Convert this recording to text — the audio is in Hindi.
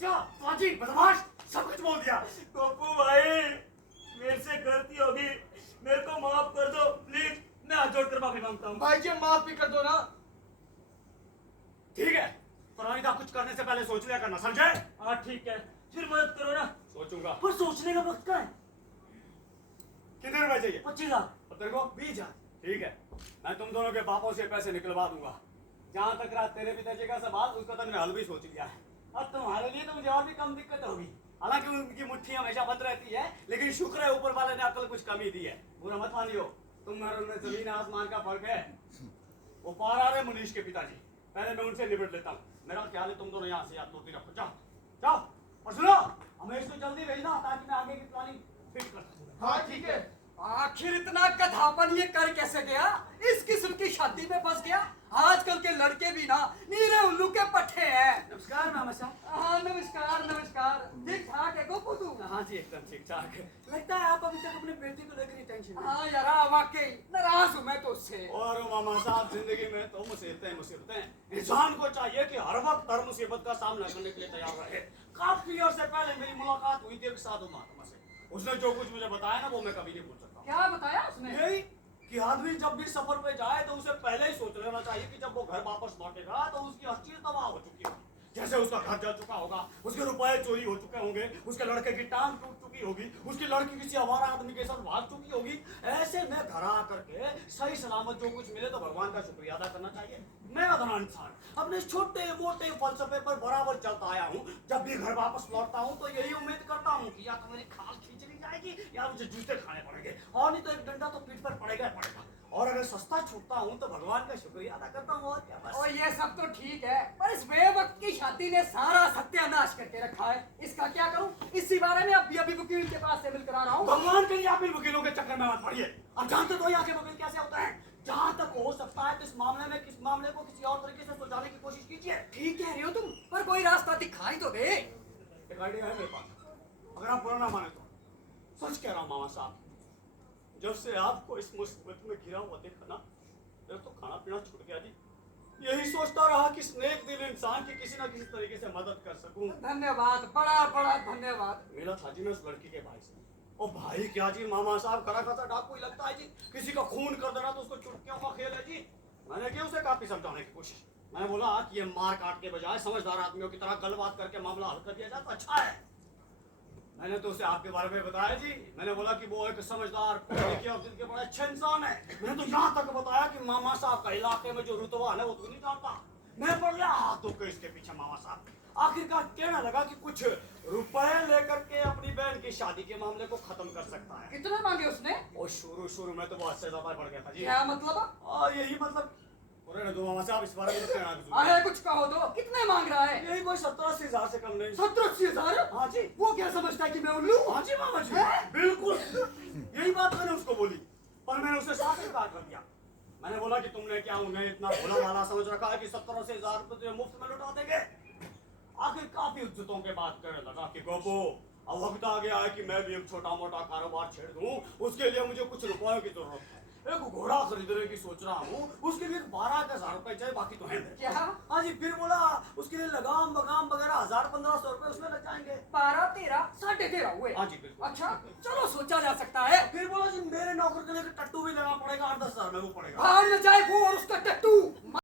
क्या पाजी बदमाश, सब कुछ बोल दिया। गोपू भाई मेरे से गलती होगी, मेरे को माफ कर दो प्लीज, मैं हाथ जोड़कर माफी मांगता हूँ। भाई जी माफ भी कर दो ना। ठीक है, पुरानी कुछ करने से पहले सोच लिया करना, समझे? हाँ ठीक है, फिर मदद करो ना। सोचूंगा। पर सोचने का वक्त का है। कितने रुपए चाहिए? 25,000। और तेरे को? 20,000। ठीक है, मैं तुम दोनों के बापों से पैसे निकलवा दूंगा। जहां तक रहा तेरे पिताजी का सवाल, उसका तो मैंने हल भी सोच लिया है। अब तुम्हारे लिए तो मुझे और भी कम दिक्कत होगी। हालांकि उनकी मुट्ठी हमेशा बंद रहती है, लेकिन शुक्र है ऊपर वाले ने अकल कुछ कमी दी है। बुरा मत मानियो, तुम और उनमें जमीन आसमान का फर्क है। वो पार आ रहे मुनीश के पिताजी, पहले मैं उनसे निपट लेता हूँ। मेरा ख्याल है तुम दोनों यहाँ से याद होती रखो। जाओ जाओ, और सुनो, हमें इसको जल्दी भेजना ताकि मैं आगे की प्लानिंग फिट कर सकूँ। हाँ ठीक है। आखिर इतना गधापन ये कर कैसे गया? इस किस्म की शादी में फंस गया। आजकल के लड़के भी ना नीरे उल्लू के पट्टे हैं। नमस्कार मामा साहब। हाँ नमस्कार नमस्कार। ठीक ठाक है गोपू तू? हाँ जी एकदम ठीक ठाक है। लगता है आप अभी तक अपने बेटे को लेकर ही टेंशन में। हाँ यार वाकई नाराज हूँ मैं तो उससे। और मामा साहब, जिंदगी में तो मुसीबतें मुसीबतें। इंसान को चाहिए कि हर वक्त हर मुसीबत का सामना करने के लिए तैयार रहे। काफी अर्से पहले मेरी मुलाकात हुई थी एक साधु महात्मा से। उसने जो कुछ मुझे बताया ना, वो मैं कभी नहीं भूल सकता। क्या बताया उसने? यही कि आदमी जब भी सफर पे जाए तो उसे पहले ही सोच लेना चाहिए कि जब वो घर वापस लौटेगा तो उसकी हर चीज तबाह हो चुकी होगी। जैसे उसका घर जल चुका होगा, उसके रुपए चोरी हो चुके होंगे, उसके लड़के की टांग टूट चुकी होगी, उसकी लड़की किसी आवारा आदमी के साथ भाग चुकी होगी। ऐसे में घर आकर के सही सलामत जो कुछ मिले तो भगवान का शुक्रिया अदा करना चाहिए। मैं अधना इंसान अपने छोटे मोटे फलसफे पर बराबर चलता आया हूँ। जब भी घर वापस लौटता हूँ तो यही उम्मीद करता हूँ कि या तो मेरी खाल खींच ली जाएगी या मुझे जूते खाने पड़ेंगे, और नहीं तो एक डंडा तो पीठ पर पड़ेगा ही पड़ेगा। और अगर सस्ता छूटता हूँ तो भगवान का शुक्रिया अदा करता हूँ, और क्या बस। और ये सब तो ठीक है, पर इस बेवक्त की शादी ने सारा सत्यानाश करके रखा है। इसका क्या करूं? इसी बारे में अभी वकील के पास से मिलकर आ रहा हूं। भगवान के लिए आप इन वकीलों के चक्कर में मत पड़िए। अब जानते तो यहाँ के वकील कैसे होते हैं। जहाँ तक हो सकता है इस मामले को किसी और तरीके से सुलझाने की कोशिश कीजिए। ठीक कह रहे हो तुम, पर कोई रास्ता दिखाई तो दे। एक आइडिया है मेरे पास, अगर आप बुरा ना माने तो। सच कह रहा हूँ मामा साहब, जब से आपको इस मुसीबत में घिरा हुआ देखा ना, मेरा तो खाना पीना छूट गया जी। यही सोचता रहा कि नेक दिल इंसान की किसी ना किसी तरीके से मदद कर सकूं। धन्यवाद, बड़ा बड़ा धन्यवाद। मेरा था जी मैं उस लड़की के भाई से। ओ भाई क्या जी, मामा साहब खरा खासा डाकू ही लगता है जी। किसी का खून कर देना तो उसको चुटकियों का खेल है जी। मैंने किया उसे काफी समझाने की कोशिश। मैंने बोला कि ये मार काट के बजाय समझदार आदमियों की तरह गलबात करके मामला हल कर दिया जाए तो अच्छा है। मैंने तो उसे आपके बारे में बताया जी। मैंने बोला कि वो एक समझदार और दिल के बड़े अच्छे इंसान है। मैंने तो यहाँ तक बताया कि मामा साहब का इलाके में जो रुतबा है वो तो नहीं जानता। मैं पड़ गया हाथों के इसके पीछे मामा साहब। आखिरकार कहने लगा कि कुछ रुपए लेकर के अपनी बहन की शादी के मामले को खत्म कर सकता है। कितने मांगे उसने? और शुरू में तो वो हद से ज्यादा बढ़ गया था जी। क्या मतलब? यही मतलब दो मामा साहब इस बारे में कहना कुछ अरे कुछ कहो तो, कितने मांग रहा है? यही कोई 70-80 हजार से कम नहीं। 70-80 हजार? हाँ जी। वो क्या समझता है कि मैं उल्लू? हाँ जी मामा जी, बिल्कुल यही बात मैंने उसको बोली, पर मैंने उसे साफ इनकार कर दिया। मैंने बोला कि तुमने क्या उन्हें इतना भोला भाला समझ रखा है कि 70-80 हजार रुपए मुफ्त में लुटा देंगे। आखिर काफी इज्जतों के बात करने लगा कि गोपो अब वक्त आ गया है कि मैं भी एक छोटा मोटा कारोबार छेड़ दूं। उसके लिए मुझे कुछ रुपयों की जरूरत है। एक घोड़ा खरीदने की सोच रहा हूँ, उसके लिए 12,000 रुपए चाहिए, बाकी तो है मेरे। क्या? हाँ जी। फिर बोला उसके लिए लगाम बगाम वगैरह 1000-1500 रुपए उसमें लग जाएंगे। 12, 13, 13.5 हुए। हाँ जी बिल्कुल। अच्छा चलो सोचा जा सकता है। फिर बोला जी मेरे नौकर के लिए टट्टू भी लेना पड़ेगा, 8-10 हजार में वो पड़ेगा। भाड़ में जाए वो और उसका टट्टू।